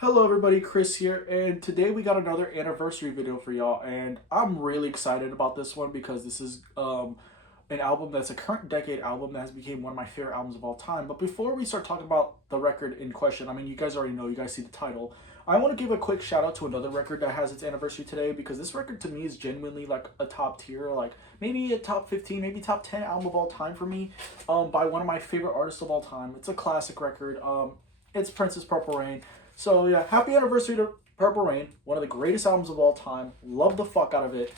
Hello everybody, Chris here, and today we got another anniversary video for y'all, and I'm really excited about this one because this is an album that's a current decade album that has become one of my favorite albums of all time. But before we start talking about the record in question, I mean, you guys already know, you guys see the title. I want to give a quick shout out to another record that has its anniversary today because this record to me is genuinely like a top tier, like maybe a top 15, maybe top 10 album of all time for me, by one of my favorite artists of all time. It's a classic record. It's Prince's Purple Rain. So yeah, happy anniversary to Purple Rain, one of the greatest albums of all time. Love the fuck out of it.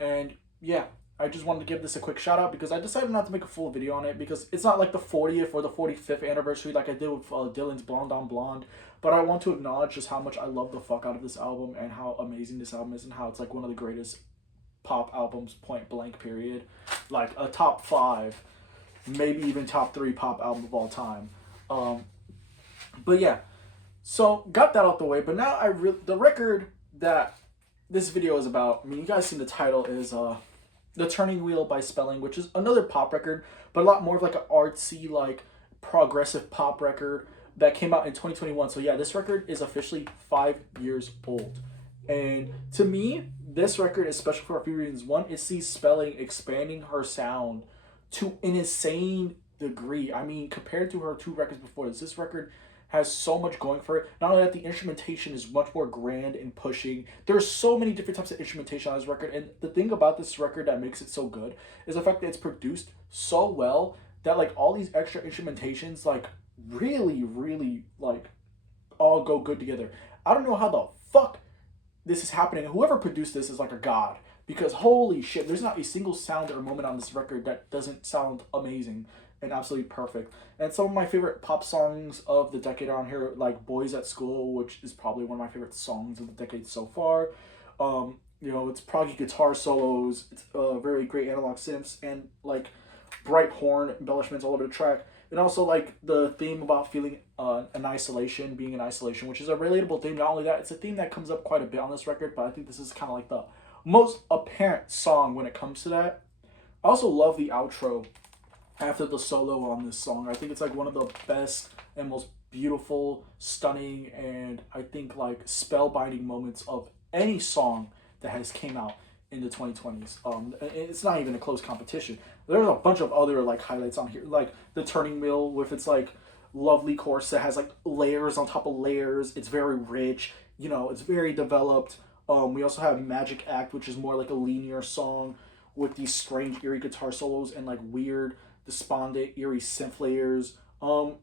And yeah, I just wanted to give this a quick shout out because I decided not to make a full video on it because it's not like the 40th or the 45th anniversary like I did with Dylan's Blonde on Blonde. But I want to acknowledge just how much I love the fuck out of this album and how amazing this album is and how it's like one of the greatest pop albums, point blank, period. Like a top five, maybe even top three pop album of all time. But yeah, so got that out the way, but now the record that this video is about. I mean, you guys seen the title is "The Turning Wheel" by Spelling, which is another pop record, but a lot more of like an artsy, like progressive pop record that came out in 2021. So yeah, this record is officially 5 years old, and to me, this record is special for a few reasons. One, it sees Spelling expanding her sound to an insane degree. I mean, compared to her two records before this record has so much going for it. Not only that, the instrumentation is much more grand and pushing. There's so many different types of instrumentation on this record, and the thing about this record that makes it so good is the fact that it's produced so well that like all these extra instrumentations like really like all go good together. I don't know how the fuck this is happening. Whoever produced this is like a god because holy shit, there's not a single sound or moment on this record that doesn't sound amazing and absolutely perfect. And some of my favorite pop songs of the decade are on here, like Boys at School, which is probably one of my favorite songs of the decade so far. It's proggy guitar solos, it's very great analog synths, and like bright horn embellishments all over the track. And also like the theme about feeling an isolation, being in isolation, which is a relatable theme. Not only that, it's a theme that comes up quite a bit on this record, but I think this is kind of like the most apparent song when it comes to that. I also love the outro after the solo on this song. I think it's like one of the best and most beautiful, stunning, and I think like spellbinding moments of any song that has came out in the 2020s. It's not even a close competition. There's a bunch of other like highlights on here, like the Turning Wheel with its like lovely chorus that has like layers on top of layers. It's very rich. It's very developed. We also have Magic Act, which is more like a linear song with these strange eerie guitar solos and like weird despondent eerie synth layers. And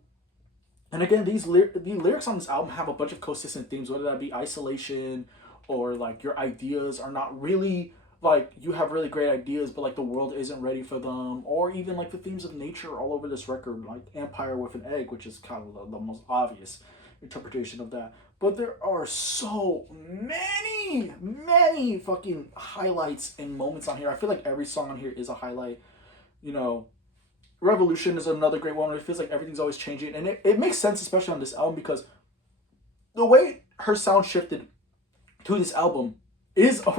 again, the lyrics on this album have a bunch of consistent themes, whether that be isolation or like your ideas are not really like you have really great ideas, but like the world isn't ready for them, or even like the themes of nature all over this record, like Empire with an Egg, which is kind of the most obvious interpretation of that. But there are so many fucking highlights and moments on here. I feel like every song on here is a highlight. You know, Revolution is another great one where it feels like everything's always changing. And it makes sense, especially on this album, because the way her sound shifted to this album is a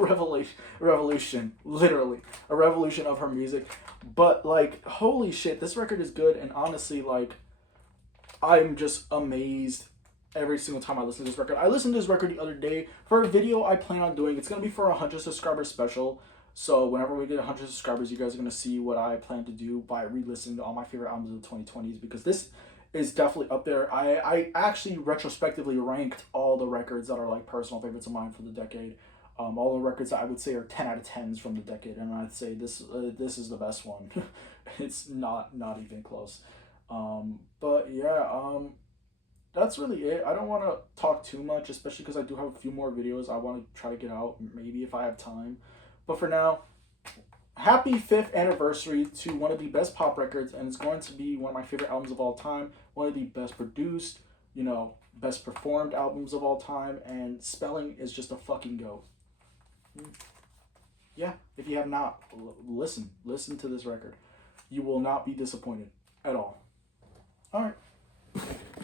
revolution, literally. A revolution of her music. But, like, holy shit, this record is good. And honestly, like, I'm just amazed every single time I listen to this record. I listened to this record the other day for a video I plan on doing. It's going to be for a 100 subscriber special. So whenever we get 100 subscribers, you guys are going to see what I plan to do by re-listening to all my favorite albums of the 2020s, because this is definitely up there. I actually retrospectively ranked all the records that are like personal favorites of mine for the decade. All the records that I would say are 10 out of 10s from the decade, and I'd say this is the best one. It's not even close. But yeah, that's really it. I don't want to talk too much, especially because I do have a few more videos I want to try to get out, maybe if I have time. But for now, happy 5th anniversary to one of the best pop records, and it's going to be one of my favorite albums of all time, one of the best produced, best performed albums of all time, and Spelling is just a fucking goat. Yeah, if you have not, listen to this record. You will not be disappointed at all. All right.